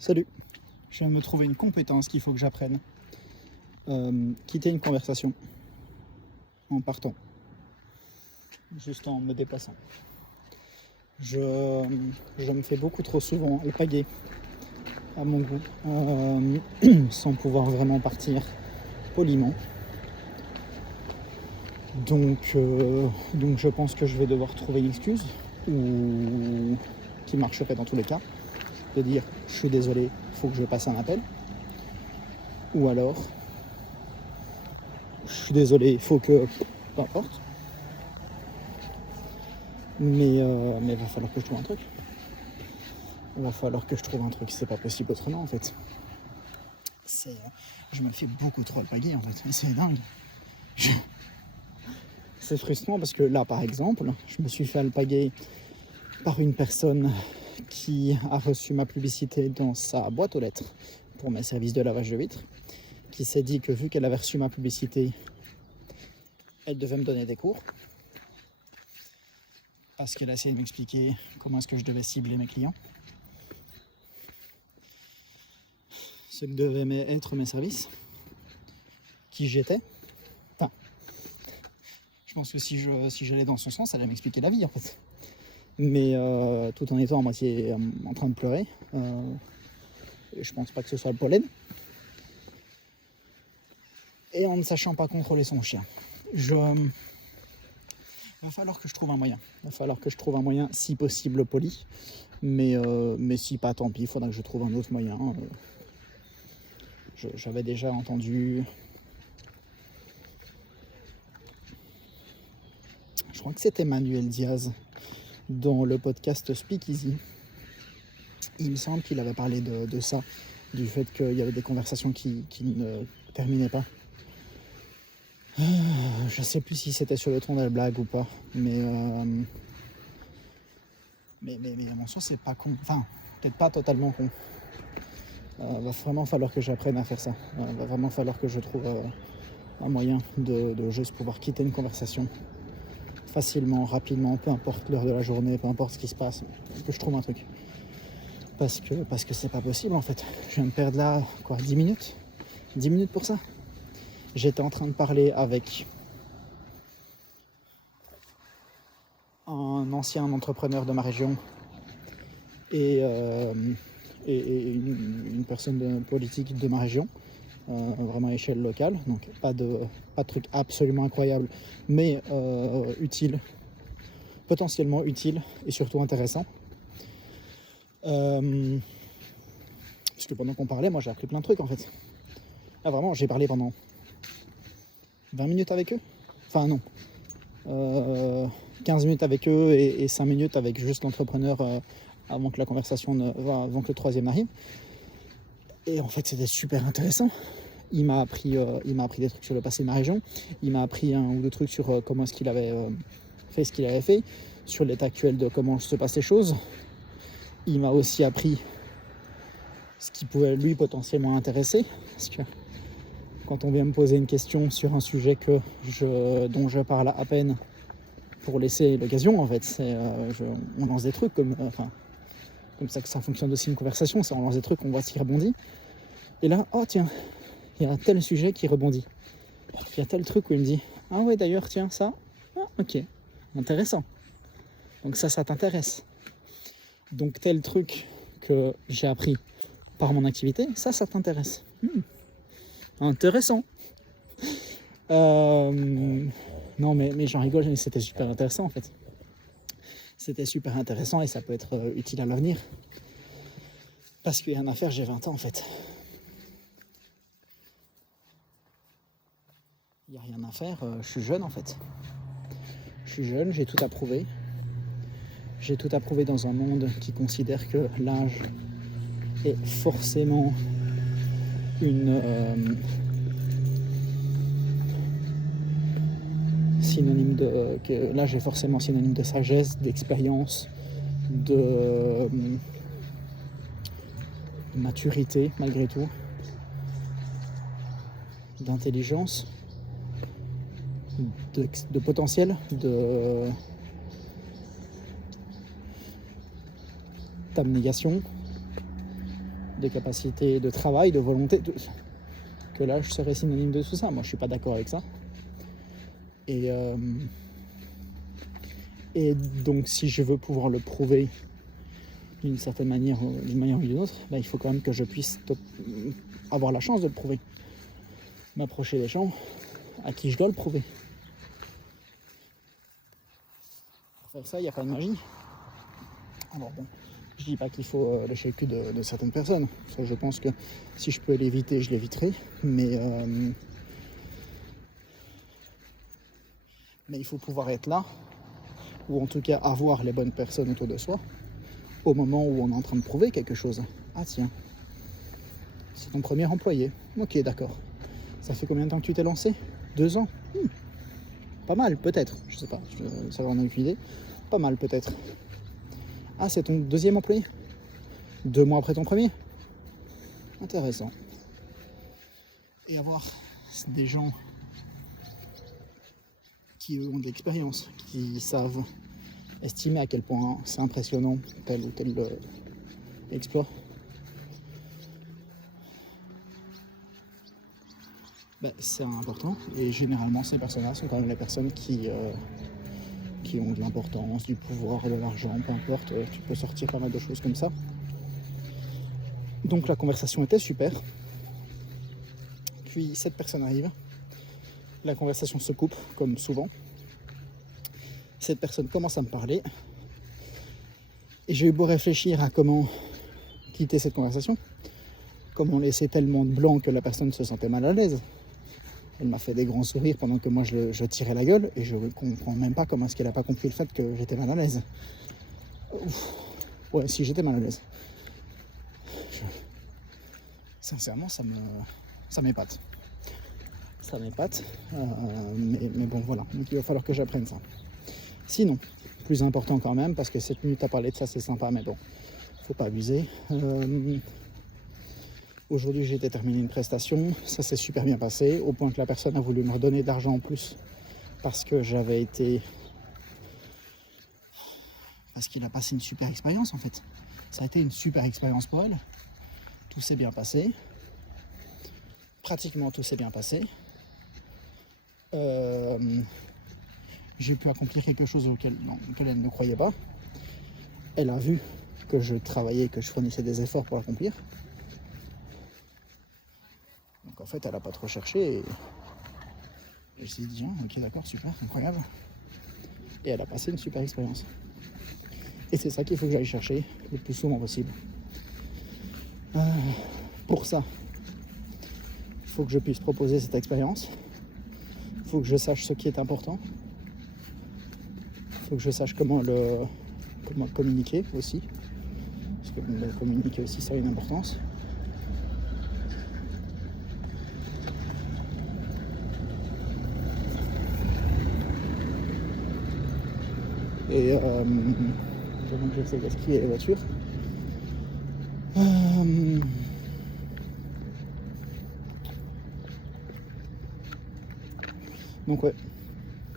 Salut, je viens de me trouver une compétence qu'il faut que j'apprenne. Quitter une conversation en partant, juste en me déplaçant. Je me fais beaucoup trop souvent alpaguer à mon goût, sans pouvoir vraiment partir poliment. Donc je pense que je vais devoir trouver une excuse ou qui marcherait dans tous les cas, de dire je suis désolé, il faut que je passe un appel, ou alors je suis désolé, il faut que... peu importe. Mais il va falloir que je trouve un truc. Il va falloir que je trouve un truc, c'est pas possible autrement en fait. Je me fais beaucoup trop alpaguer en fait, c'est dingue. C'est frustrant parce que là par exemple, je me suis fait alpaguer par une personne qui a reçu ma publicité dans sa boîte aux lettres pour mes services de lavage de vitres, qui s'est dit que vu qu'elle avait reçu ma publicité, elle devait me donner des cours, parce qu'elle a essayé de m'expliquer comment est-ce que je devais cibler mes clients, ce que devaient être mes services, qui j'étais. Enfin, je pense que si j'allais dans son sens, elle allait m'expliquer la vie en fait. Mais tout en étant à moitié en train de pleurer. Et je pense pas que ce soit le pollen. Et en ne sachant pas contrôler son chien. Va falloir que je trouve un moyen. Va falloir que je trouve un moyen, si possible poli. Mais si pas, tant pis, il faudra que je trouve un autre moyen. J'avais déjà entendu... Je crois que c'était Manuel Diaz dans le podcast Speakeasy. Il me semble qu'il avait parlé de ça, du fait qu'il y avait des conversations qui ne terminaient pas. Je sais plus si c'était sur le ton de la blague ou pas, mais à mon sens c'est pas con, enfin peut-être pas totalement con. Va vraiment falloir que j'apprenne à faire ça. Va vraiment falloir que je trouve un moyen de juste pouvoir quitter une conversation facilement, rapidement, peu importe l'heure de la journée, peu importe ce qui se passe, que je trouve un truc. Parce que c'est pas possible en fait. Je viens de perdre là, 10 minutes 10 minutes pour ça. J'étais en train de parler avec un ancien entrepreneur de ma région et une personne politique de ma région, vraiment à échelle locale, donc pas de truc absolument incroyable, mais utile, potentiellement utile et surtout intéressant. Parce que pendant qu'on parlait, moi j'ai appris plein de trucs en fait. Là vraiment, j'ai parlé pendant 20 minutes avec eux. Enfin non. 15 minutes avec eux et 5 minutes avec juste l'entrepreneur avant que la conversation avant que le troisième n'arrive. Et en fait c'était super intéressant. Il m'a appris des trucs sur le passé de ma région. Il m'a appris un ou deux trucs sur comment est-ce qu'il avait fait ce qu'il avait fait, sur l'état actuel de comment se passent les choses. Il m'a aussi appris ce qui pouvait lui potentiellement intéresser, parce que quand on vient me poser une question sur un sujet dont je parle à peine pour laisser l'occasion, en fait, on lance des trucs comme ça que ça fonctionne aussi une conversation, on lance des trucs, on voit ce qui rebondit. Et là, oh tiens, il y a un tel sujet qui rebondit. Il y a tel truc où il me dit, ah ouais d'ailleurs, tiens, ça, ah, ok, intéressant. Donc ça t'intéresse. Donc tel truc que j'ai appris par mon activité, ça t'intéresse. Intéressant. Non mais j'en rigole, mais c'était super intéressant en fait. C'était super intéressant et ça peut être utile à l'avenir. Parce qu'il y a une affaire, j'ai 20 ans en fait. Il n'y a rien à faire, je suis jeune en fait. Je suis jeune, j'ai tout à prouver. J'ai tout à prouver dans un monde qui considère que l'âge est forcément que l'âge est forcément synonyme de sagesse, d'expérience, de maturité malgré tout, d'intelligence, de potentiel, d'abnégation, de capacité de travail, de volonté, que là je serais synonyme de tout ça. Moi je suis pas d'accord avec ça. Et donc si je veux pouvoir le prouver d'une certaine manière, d'une manière ou d'une autre, il faut quand même que je puisse avoir la chance de le prouver. M'approcher des gens à qui je dois le prouver. Pour faire ça, il n'y a pas de magie. Alors bon, je dis pas qu'il faut lâcher le cul de certaines personnes. Ça, je pense que si je peux l'éviter, je l'éviterai. Mais il faut pouvoir être là, ou en tout cas avoir les bonnes personnes autour de soi, au moment où on est en train de prouver quelque chose. Ah tiens, c'est ton premier employé. Ok, d'accord. Ça fait combien de temps que tu t'es lancé ? 2 ans. Pas mal, peut-être. Je sais pas, ça va en aucune idée. Pas mal, peut-être. Ah, c'est ton deuxième employé ? 2 mois après ton premier ? Intéressant. Et avoir des gens qui ont de l'expérience, qui savent estimer à quel point c'est impressionnant tel ou tel exploit. C'est important, et généralement ces personnes-là sont quand même les personnes qui ont de l'importance, du pouvoir, de l'argent, peu importe, tu peux sortir pas mal de choses comme ça. Donc la conversation était super, puis cette personne arrive, la conversation se coupe, comme souvent, cette personne commence à me parler, et j'ai eu beau réfléchir à comment quitter cette conversation, comment laisser tellement de blanc que la personne se sentait mal à l'aise. Elle m'a fait des grands sourires pendant que moi je tirais la gueule, et je ne comprends même pas comment est-ce qu'elle n'a pas compris le fait que j'étais mal à l'aise. Ouais, si, j'étais mal à l'aise. Sincèrement, ça m'épate. Ça m'épate, mais bon, voilà. Donc il va falloir que j'apprenne ça. Sinon, plus important quand même, parce que 7 minutes à parler de ça, c'est sympa, mais bon, faut pas abuser. Aujourd'hui, j'ai terminé une prestation, ça s'est super bien passé, au point que la personne a voulu me redonner de l'argent en plus parce que parce qu'il a passé une super expérience en fait. Ça a été une super expérience pour elle. Tout s'est bien passé. Pratiquement tout s'est bien passé. J'ai pu accomplir quelque chose auquel elle ne croyait pas. Elle a vu que je travaillais, que je fournissais des efforts pour l'accomplir. Donc en fait, elle n'a pas trop cherché et je me suis dit, ok, d'accord, super, incroyable. Et elle a passé une super expérience. Et c'est ça qu'il faut que j'aille chercher le plus souvent possible. Pour ça, il faut que je puisse proposer cette expérience. Il faut que je sache ce qui est important. Il faut que je sache comment communiquer aussi. Parce que communiquer aussi, ça a une importance. Et pendant que j'essaie d'esquiver les voitures. Donc ouais,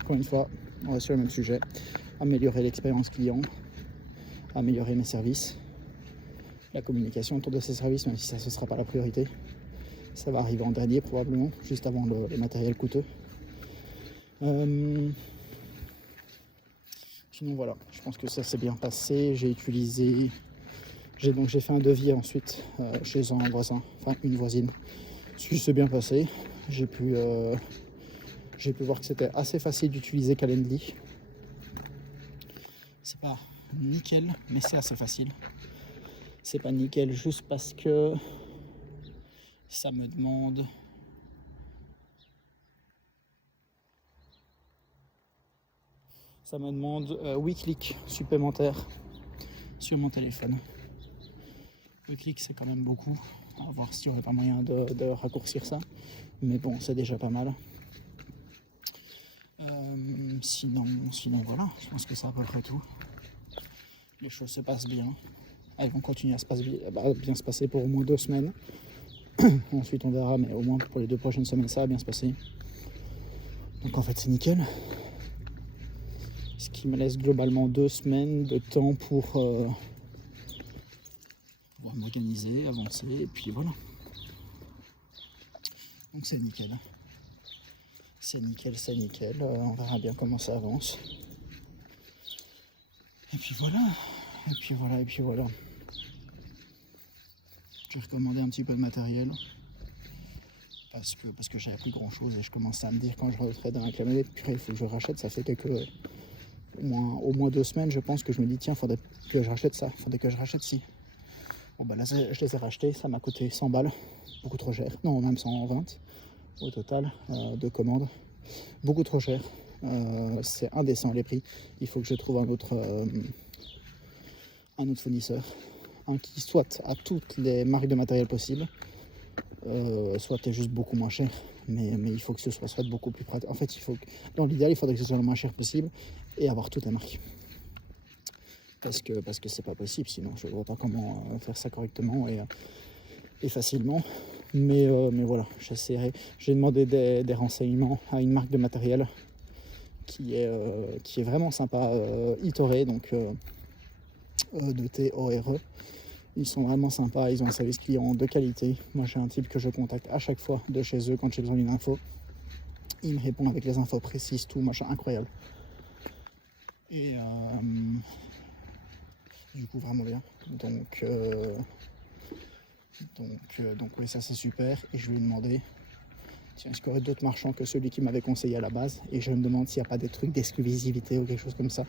encore une fois, on reste sur le même sujet. Améliorer l'expérience client, améliorer mes services, la communication autour de ces services, même si ça ne sera pas la priorité. Ça va arriver en dernier probablement, juste avant le matériel coûteux. Sinon voilà, je pense que ça s'est bien passé. J'ai fait un devis ensuite chez un voisin, enfin une voisine. Ce qui s'est bien passé. J'ai pu voir que c'était assez facile d'utiliser Calendly. C'est pas nickel, mais c'est assez facile. C'est pas nickel juste parce que ça me demande ça me demande 8 clics supplémentaires sur mon téléphone. 8 clics, c'est quand même beaucoup. On va voir s'il n'y aurait pas moyen de raccourcir ça. Mais bon, c'est déjà pas mal. Sinon, voilà, je pense que c'est à peu près tout. Les choses se passent bien. Elles vont continuer à bien se passer pour au moins 2 semaines. Ensuite, on verra, mais au moins pour les 2 prochaines semaines, ça va bien se passer. Donc en fait, c'est nickel. Ce qui me laisse globalement 2 semaines de temps pour m'organiser, avancer, et puis voilà. Donc c'est nickel. C'est nickel, c'est nickel. On verra bien comment ça avance. Et puis voilà. Et puis voilà, et puis voilà. J'ai recommandé un petit peu de matériel. Parce que j'avais plus grand chose et je commençais à me dire quand je rentrais dans la camionnette, purée, il faut que je rachète. Ça fait au moins 2 semaines, je pense, que je me dis tiens, faudrait que je rachète ça, faudrait que je rachète ci. Bon bah là je les ai rachetés, ça m'a coûté 100 balles, beaucoup trop cher, non même 120 au total de commandes, beaucoup trop cher, c'est indécent les prix, il faut que je trouve un autre fournisseur, un qui soit à toutes les marques de matériel possibles, soit est juste beaucoup moins cher, mais il faut que ce soit beaucoup plus pratique. En fait, dans l'idéal, il faudrait que ce soit le moins cher possible et avoir toutes les marques. Parce que c'est pas possible, sinon je ne vois pas comment faire ça correctement et facilement. Mais voilà, j'essaierai. J'ai demandé des renseignements à une marque de matériel qui est vraiment sympa, Itore, donc de T-O-R-E. Ils sont vraiment sympas, ils ont un service client de qualité. Moi j'ai un type que je contacte à chaque fois de chez eux quand j'ai besoin d'une info. Il me répond avec les infos précises, tout, machin, incroyable. Et du coup vraiment bien. Donc oui, ça c'est super. Et je lui ai demandé, tiens, est-ce qu'il y aurait d'autres marchands que celui qui m'avait conseillé à la base? Et je me demande s'il n'y a pas des trucs d'exclusivité ou quelque chose comme ça.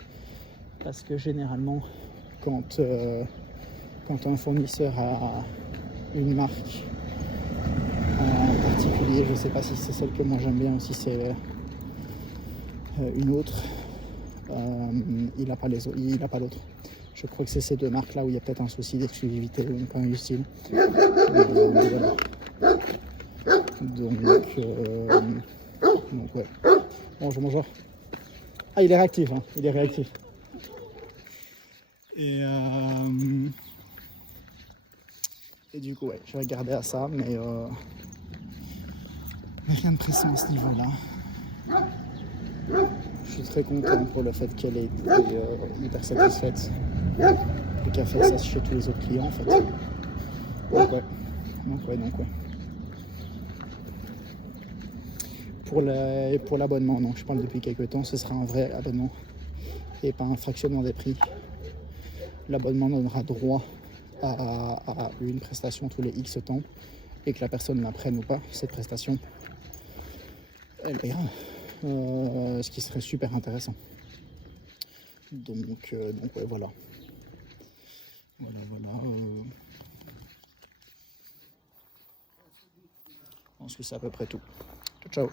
Parce que généralement, quand un fournisseur a une marque en particulier, je ne sais pas si c'est celle que moi j'aime bien ou si c'est une autre, il n'a pas l'autre. Je crois que c'est ces deux marques là où il y a peut-être un souci d'exclusivité ou pas du style. Voilà. Donc ouais. Bonjour. Ah, il est réactif, hein. Il est réactif. Et du coup ouais, je vais regarder à ça, mais rien de pressant à ce niveau-là. Je suis très content pour le fait qu'elle ait été hyper satisfaite. Plus qu'à faire ça chez tous les autres clients en fait. Donc ouais. Pour l'abonnement, non, je parle depuis quelques temps, ce sera un vrai abonnement et pas un fractionnement des prix. L'abonnement donnera droit à une prestation tous les X temps et que la personne l'apprenne ou pas, cette prestation, elle paiera. Ce qui serait super intéressant. Donc ouais, voilà. Voilà. Je pense que c'est à peu près tout. Ciao.